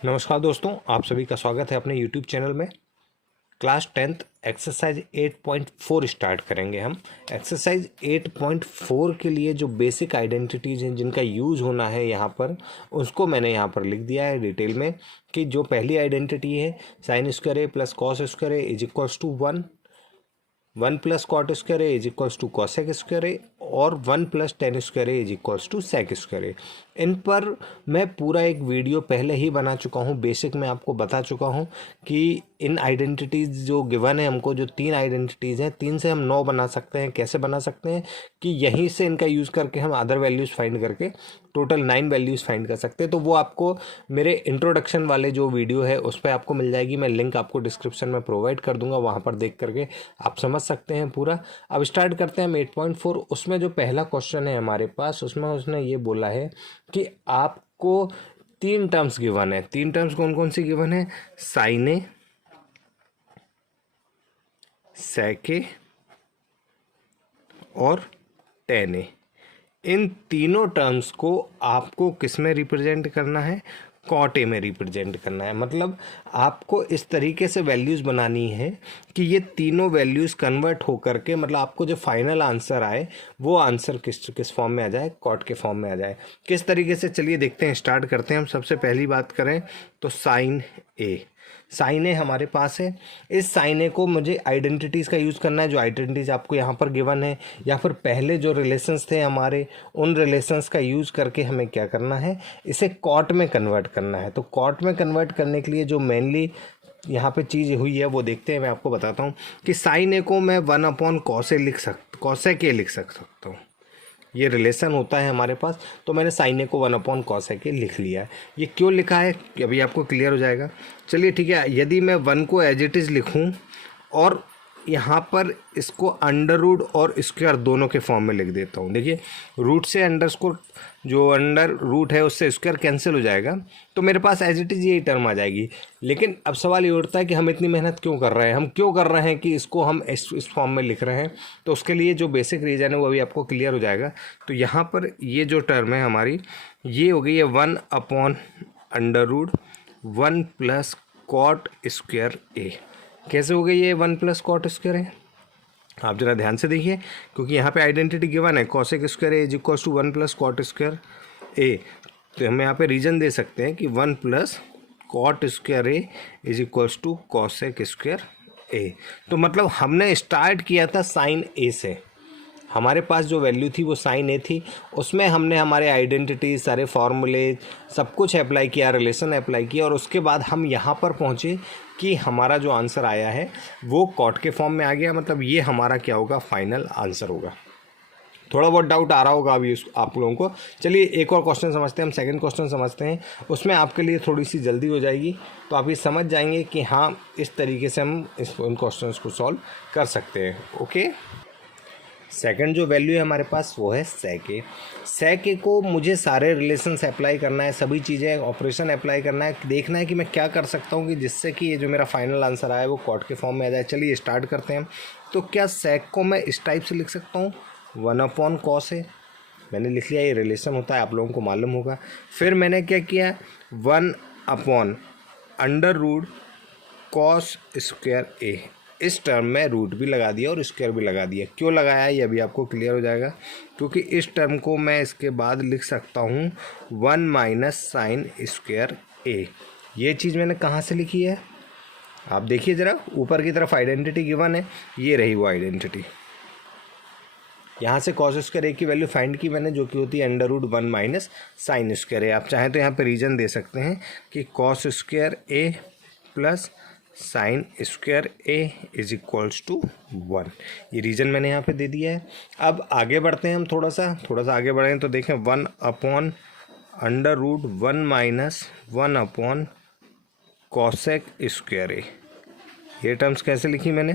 नमस्कार दोस्तों, आप सभी का स्वागत है अपने YouTube चैनल में। क्लास 10th एक्सरसाइज 8.4 स्टार्ट करेंगे हम। एक्सरसाइज 8.4 के लिए जो बेसिक आइडेंटिटीज़ हैं जिनका यूज़ होना है यहाँ पर, उसको मैंने यहाँ पर लिख दिया है डिटेल में कि जो पहली आइडेंटिटी है sine square A plus cos square A is equals to 1 plus cot square A is equals to cosec square A और 1 plus tan square A is equals to sec square A. इन पर मैं पूरा एक video पहले ही बना चुका हूँ। बेसिक में आपको बता चुका हूँ कि इन आइडेंटिटीज़ जो गिवन है हमको, जो 3 आइडेंटिटीज़ हैं, 3 से हम 9 बना सकते हैं। कैसे बना सकते हैं कि यहीं से इनका यूज़ करके हम अदर वैल्यूज़ फाइंड करके टोटल 9 वैल्यूज़ फाइंड कर सकते हैं। तो वो आपको मेरे इंट्रोडक्शन वाले जो वीडियो है उस पर आपको मिल जाएगी। मैं लिंक आपको डिस्क्रिप्शन में प्रोवाइड कर दूंगा, वहाँ पर देख करके आप समझ सकते हैं पूरा। अब स्टार्ट करते हैं हम 8.4। उसमें जो पहला क्वेश्चन है हमारे पास, उसमें उसने ये बोला है कि आपको 3 टर्म्स गिवन है। 3 टर्म्स कौन कौन सी गिवन है? साइन ए, सेक ए और टेन ए। इन तीनों टर्म्स को आपको किस में रिप्रेजेंट करना है? कॉट ए में रिप्रेजेंट करना है। मतलब आपको इस तरीके से वैल्यूज़ बनानी है कि ये तीनों वैल्यूज़ कन्वर्ट होकर के, मतलब आपको जो फाइनल आंसर आए वो आंसर किस फॉर्म में आ जाए? कॉट के फॉर्म में आ जाए। किस तरीके से, चलिए देखते हैं, स्टार्ट करते हैं हम। सबसे पहली बात करें तो साइन ए। साइन ए हमारे पास है। इस साइन ए को मुझे आइडेंटिटीज़ का यूज़ करना है, जो आइडेंटिटीज़ आपको यहाँ पर गिवन है, या फिर पहले जो रिलेशंस थे हमारे, उन रिलेशंस का यूज़ करके हमें क्या करना है? इसे कॉट में कन्वर्ट करना है। तो कॉट में कन्वर्ट करने के लिए जो मेनली यहाँ पे चीज़ हुई है वो देखते हैं। मैं आपको बताता हूँ कि साइन ए को मैं 1/cos ए लिख सकता हूँ। ये रिलेशन होता है हमारे पास। तो मैंने साइन ए को 1/cos ए लिख लिया है। ये क्यों लिखा है अभी आपको क्लियर हो जाएगा। चलिए ठीक है, यदि मैं 1 को एज इट इज़ लिखूं और यहाँ पर इसको अंडर रूट और स्क्वायर दोनों के फॉर्म में लिख देता हूँ। देखिए, रूट से अंडरस्कोर, जो अंडर रूट है उससे स्क्वायर कैंसिल हो जाएगा, तो मेरे पास एज इट इज़ यही टर्म आ जाएगी। लेकिन अब सवाल ये उठता है कि हम इतनी मेहनत क्यों कर रहे हैं? हम क्यों कर रहे हैं कि इसको हम इस फॉर्म में लिख रहे हैं? तो उसके लिए जो बेसिक रीज़न है वो अभी आपको क्लियर हो जाएगा। तो यहाँ पर ये जो टर्म है हमारी, ये हो गई है 1/√1 प्लस कॉट स्क्वायर ए। कैसे हो गई ये 1 प्लस कॉट स्क्वायर है? आप जरा ध्यान से देखिए, क्योंकि यहाँ पे आइडेंटिटी गिवन है cosec square A is equals to 1 plus cot square A. तो हम यहाँ पे रीजन दे सकते हैं कि 1 plus cot square A is equals to cosec square A. तो मतलब हमने स्टार्ट किया था साइन ए से। हमारे पास जो वैल्यू थी वो साइन ए थी। उसमें हमने हमारे आइडेंटिटी, सारे फार्मूले, सब कुछ अप्लाई किया, रिलेशन अप्लाई किया, और उसके बाद हम यहाँ पर पहुँचे कि हमारा जो आंसर आया है वो कॉट के फॉर्म में आ गया। मतलब ये हमारा क्या होगा? फाइनल आंसर होगा। थोड़ा बहुत डाउट आ रहा होगा अभी आप लोगों को। चलिए एक और क्वेश्चन समझते हैं हम। सेकंड क्वेश्चन समझते हैं, उसमें आपके लिए थोड़ी सी जल्दी हो जाएगी। तो आप ये समझ जाएंगे कि हाँ, इस तरीके से हम इन क्वेश्चंस को सॉल्व कर सकते हैं। ओके, सेकंड जो वैल्यू है हमारे पास वो है सेक ए। सेक ए को मुझे सारे रिलेशंस अप्लाई करना है, सभी चीज़ें, ऑपरेशन अप्लाई करना है, देखना है कि मैं क्या कर सकता हूँ कि जिससे कि ये जो मेरा फाइनल आंसर आया है वो कॉट के फॉर्म में आ जाए। चलिए स्टार्ट करते हैं। तो क्या सेक को मैं इस टाइप से लिख सकता हूँ? 1/cos ए मैंने लिख लिया। ये रिलेशन होता है, आप लोगों को मालूम होगा। फिर मैंने क्या किया? 1/√cos स्क्वायर ए। इस टर्म में रूट भी लगा दिया और स्क्वायर भी लगा दिया। क्यों लगाया ये अभी आपको क्लियर हो जाएगा, क्योंकि इस टर्म को मैं इसके बाद लिख सकता हूँ 1 माइनस साइन स्क्वायर ए। ये चीज़ मैंने कहाँ से लिखी है? आप देखिए ज़रा, ऊपर की तरफ आइडेंटिटी गिवन है, ये रही वो आइडेंटिटी। यहाँ से कॉस स्क्वायर ए की वैल्यू फाइंड की मैंने, जो कि होती है √1 माइनस साइन स्क्वायर ए। आप चाहें तो यहाँ पर रीजन दे सकते हैं कि cos square A plus sine square A is equals to 1। ये रीजन मैंने यहाँ पे दे दिया है। अब आगे बढ़ते हैं हम, थोड़ा सा आगे बढ़ें तो देखें 1/√1 माइनस 1/कॉसेक स्क्वायर ए। ये टर्म्स कैसे लिखी मैंने?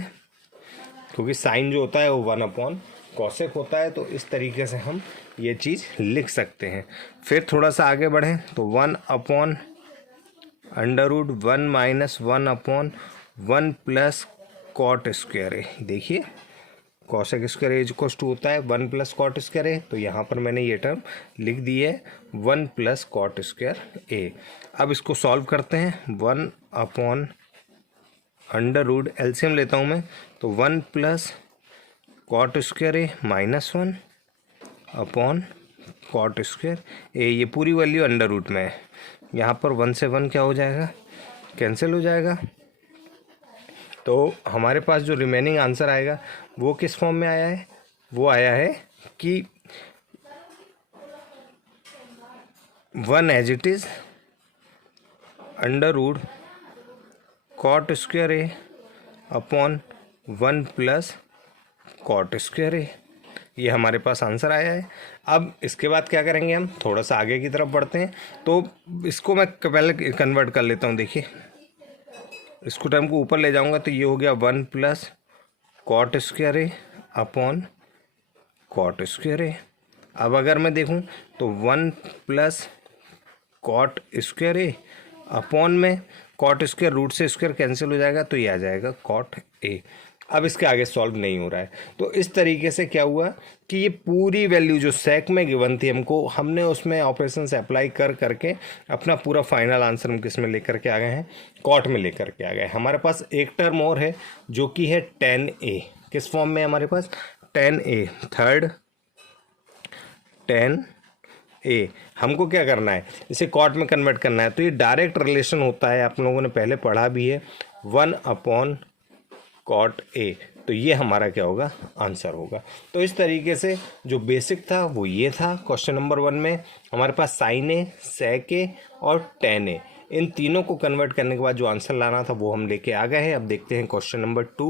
क्योंकि साइन जो होता है वो 1/कॉसेक होता है, तो इस तरीके से हम ये चीज़ लिख सकते हैं। फिर थोड़ा सा आगे बढ़ें तो 1/√1 minus 1/1 plus cot square a. देखिए cosec square a equal to होता है 1 प्लस कॉट स्क्वायर ए। तो यहाँ पर मैंने ये टर्म लिख दी है 1 प्लस कॉट स्क्वायर ए। अब इसको सॉल्व करते हैं। 1 अपॉन अंडर रूट एलसीएम लेता हूँ मैं, तो 1 plus cot square A minus 1 upon cot square A. ये पूरी वैल्यू अंडर रूट में है। यहाँ पर 1 से 1 क्या हो जाएगा, कैंसिल हो जाएगा। तो हमारे पास जो रिमेनिंग आंसर आएगा वो किस फॉर्म में आया है, वो आया है कि 1 as it is under root cot square A upon 1 plus cot square A. ये हमारे पास आंसर आया है। अब इसके बाद क्या करेंगे, हम थोड़ा सा आगे की तरफ बढ़ते हैं। तो इसको मैं पहले कन्वर्ट कर लेता हूँ। देखिए, इसको टर्म को ऊपर ले जाऊंगा तो ये हो गया 1 plus cot square A upon cot square ए। अब अगर मैं देखूं तो 1 plus cot square A upon में कॉट स्क्वायर, रूट से स्क्वायर कैंसिल हो जाएगा तो ये आ जाएगा कॉट ए। अब इसके आगे सॉल्व नहीं हो रहा है। तो इस तरीके से क्या हुआ कि ये पूरी वैल्यू जो सेक में गिवन थी हमको, हमने उसमें ऑपरेशन से अप्लाई कर करके अपना पूरा फाइनल आंसर हम किस में लेकर के आ गए हैं, कॉट में लेकर के आ गए। हमारे पास एक टर्म और है जो कि है tan a। किस फॉर्म में हमारे पास, tan a, third tan a। हमको क्या करना है, इसे कॉट में कन्वर्ट करना है। तो ये डायरेक्ट रिलेशन होता है, आप लोगों ने पहले पढ़ा भी है, 1 अपॉन कॉट ए। तो ये हमारा क्या होगा, आंसर होगा। तो इस तरीके से जो बेसिक था वो ये था। क्वेश्चन नंबर 1 में हमारे पास साइन ए, सेक ए और tan ए, इन तीनों को कन्वर्ट करने के बाद जो आंसर लाना था वो हम लेके आ गए हैं। अब देखते हैं क्वेश्चन नंबर 2।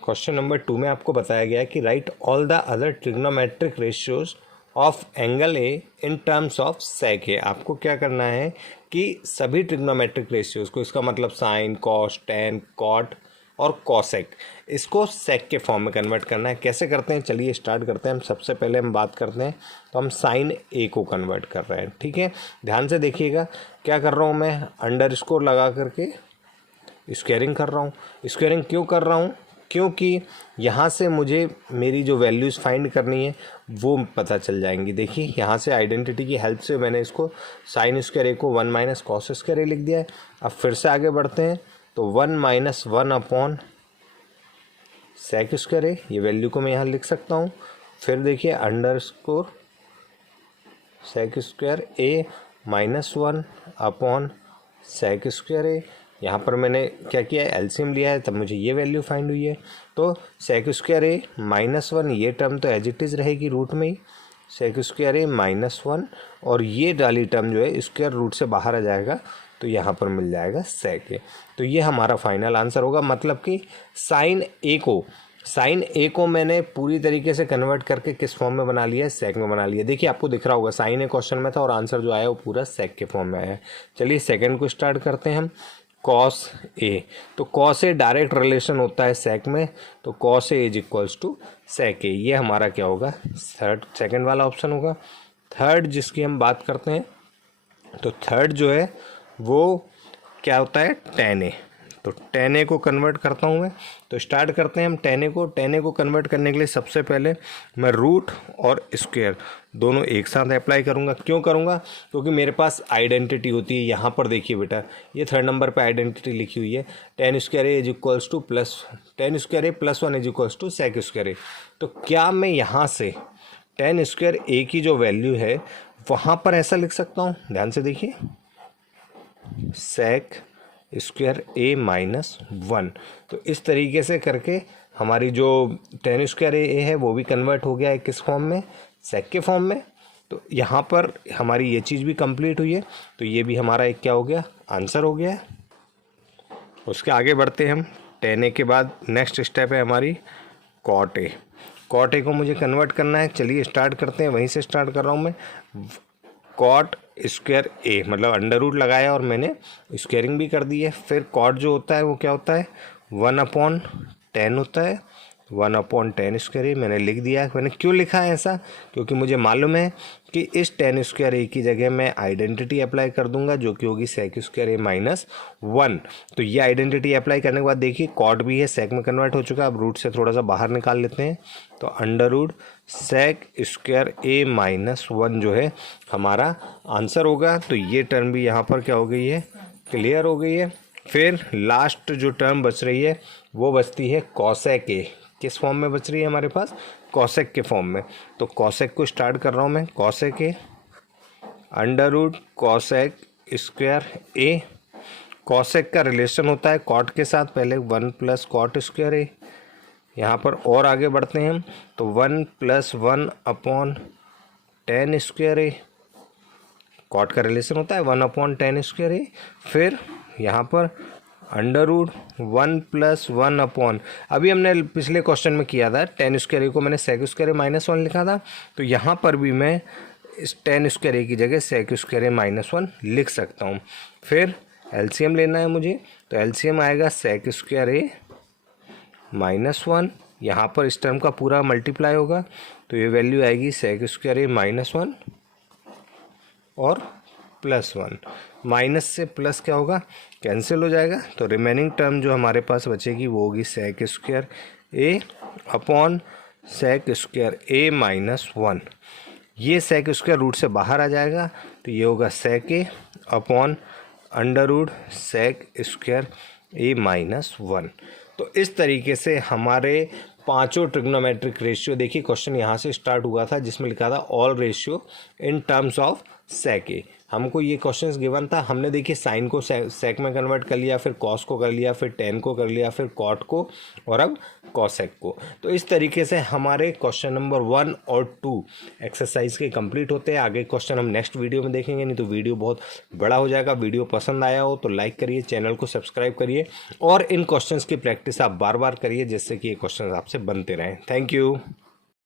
क्वेश्चन नंबर 2 में आपको बताया गया है कि right all the other trigonometric ratios of angle A in terms of sec A. आपको क्या करना है कि सभी ट्रिग्नोमेट्रिक रेशियोज को, इसका मतलब साइन, कॉस, टैन, कॉट और कॉसेक, इसको सेक के फॉर्म में कन्वर्ट करना है। कैसे करते हैं, चलिए स्टार्ट करते हैं। हम सबसे पहले हम बात करते हैं तो हम साइन ए को कन्वर्ट कर रहे हैं। ठीक है, ध्यान से देखिएगा क्या कर रहा हूँ मैं, अंडर स्कोर लगा करके स्क्वायरिंग कर रहा हूँ। स्क्वायरिंग क्यों कर रहा हूँ, क्योंकि यहाँ से मुझे मेरी जो वैल्यूज़ फाइंड करनी है वो पता चल जाएंगी। देखिए, यहाँ से आइडेंटिटी की हेल्प से मैंने इसको साइन स्क्वायर ए को 1 माइनस कॉस स्क्वायर ए लिख दिया है। अब फिर से आगे बढ़ते हैं तो 1 minus 1 upon sec square A, ये वैल्यू को मैं यहाँ लिख सकता हूँ। फिर देखिए अंडर स्कोर सेक स्क्वायर ए माइनस 1 अपॉन सेक स्क्वायर ए। यहाँ पर मैंने क्या किया है, एलसीएम लिया है, तब मुझे ये वैल्यू फाइंड हुई है। तो सेक स्क्वायर ए माइनस 1, ये टर्म तो एज इट इज़ रहेगी रूट में ही, सेक स्क्वायर ए माइनस 1, और ये डाली टर्म जो है स्क्वायर रूट से बाहर आ जाएगा तो यहाँ पर मिल जाएगा सेक ए। तो ये हमारा फाइनल आंसर होगा। मतलब कि साइन ए को मैंने पूरी तरीके से कन्वर्ट करके किस फॉर्म में बना लिया है, सेक में बना लिया। देखिए, आपको दिख रहा होगा साइन ए क्वेश्चन में था और आंसर जो आया वो पूरा सेक के फॉर्म में आया है। चलिए सेकंड को स्टार्ट करते हैं हम। कॉस ए, तो कॉस ए डायरेक्ट रिलेशन होता है सेक में, तो cos A is equals to sec A. ये हमारा क्या होगा, सेकंड वाला ऑप्शन होगा। थर्ड जिसकी हम बात करते हैं, तो थर्ड जो है वो क्या होता है, tan ए। तो tan ए को कन्वर्ट करता हूँ मैं। तो स्टार्ट करते हैं हम tan ए को कन्वर्ट करने के लिए सबसे पहले मैं रूट और स्क्वायर दोनों एक साथ अप्लाई करूँगा। क्यों करूँगा, क्योंकि मेरे पास आइडेंटिटी होती है। यहाँ पर देखिए बेटा, ये थर्ड नंबर पे आइडेंटिटी लिखी हुई है, tan square A is equals to plus tan square A plus 1 is equals to sec square A. तो क्या मैं यहाँ से tan स्क्वायर ए की जो वैल्यू है वहाँ पर ऐसा लिख सकता हूँ, ध्यान से देखिए, सेक स्क्वायर ए माइनस 1। तो इस तरीके से करके हमारी जो tan स्क्वायर ए है वो भी कन्वर्ट हो गया है किस फॉर्म में, सेक के फॉर्म में। तो यहाँ पर हमारी ये चीज़ भी कंप्लीट हुई है। तो ये भी हमारा एक क्या हो गया, आंसर हो गया है। उसके आगे बढ़ते हैं हम। tan ए के बाद नेक्स्ट स्टेप है हमारी cot ए। cot ए को मुझे कन्वर्ट करना है। चलिए स्टार्ट करते हैं, वहीं से स्टार्ट कर रहा हूँ मैं। कॉट स्क्वायर ए, मतलब अंडर रूट लगाया और मैंने स्क्वायरिंग भी कर दी है। फिर कॉट जो होता है वो क्या होता है, 1 अपॉन 10 होता है। 1/10²A मैंने लिख दिया। मैंने क्यों लिखा है ऐसा, क्योंकि मुझे मालूम है कि इस 10²A की जगह मैं आइडेंटिटी अप्लाई कर दूंगा जो कि होगी sec² A माइनस 1। तो ये आइडेंटिटी अप्लाई करने के बाद देखिए कॉट भी है, सेक में कन्वर्ट हो चुका है। अब रूट से थोड़ा सा बाहर निकाल लेते हैं, तो under root sec² A minus 1 जो है हमारा आंसर होगा। तो ये टर्म भी यहाँ पर क्या हो गई है, क्लियर हो गई है। फिर लास्ट जो टर्म बच रही है वो बचती है cosec A। किस फॉर्म में बच रही है हमारे पास, cosec के फॉर्म में। तो cosec को स्टार्ट कर रहा हूँ मैं, cosec A under root cosec² A। cosec का रिलेशन होता है cot के साथ, पहले 1 + cot²A। यहाँ पर और आगे बढ़ते हैं हम, तो 1 + 1/10²A। कॉट का रिलेशन होता है 1/10²A। फिर यहाँ पर अंडर रूट 1 + 1 अभी हमने पिछले क्वेश्चन में किया था 10²A को मैंने sec² A माइनस 1 लिखा था, तो यहाँ पर भी मैं इस 10² A की जगह sec² A माइनस 1 लिख सकता हूँ। फिर एलसीएम लेना है मुझे, तो एलसीएम आएगा sec² A माइनस 1। यहाँ पर इस टर्म का पूरा मल्टीप्लाई होगा, तो ये वैल्यू आएगी sec² A माइनस 1 और +1। माइनस से प्लस क्या होगा, कैंसिल हो जाएगा। तो रिमेनिंग टर्म जो हमारे पास बचेगी वो होगी sec² A upon sec² A minus 1। ये sec² रूट से बाहर आ जाएगा, तो ये होगा sec A upon under root sec² A minus 1। तो इस तरीके से हमारे पांचों ट्रिग्नोमेट्रिक रेशियो, देखिए क्वेश्चन यहाँ से स्टार्ट हुआ था जिसमें लिखा था all ratio in terms of sec A। हमको ये क्वेश्चंस गिवन था, हमने देखिए साइन को सेक में कन्वर्ट कर लिया, फिर कॉस को कर लिया, फिर टेन को कर लिया, फिर कॉट को और अब कॉसेक को। तो इस तरीके से हमारे क्वेश्चन नंबर 1 और 2 एक्सरसाइज के कंप्लीट होते हैं। आगे क्वेश्चन हम नेक्स्ट वीडियो में देखेंगे, नहीं तो वीडियो बहुत बड़ा हो जाएगा। वीडियो पसंद आया हो तो लाइक करिए, चैनल को सब्सक्राइब करिए और इन क्वेश्चंस की प्रैक्टिस आप बार बार करिए जिससे कि ये क्वेश्चन आपसे बनते रहें। Thank you.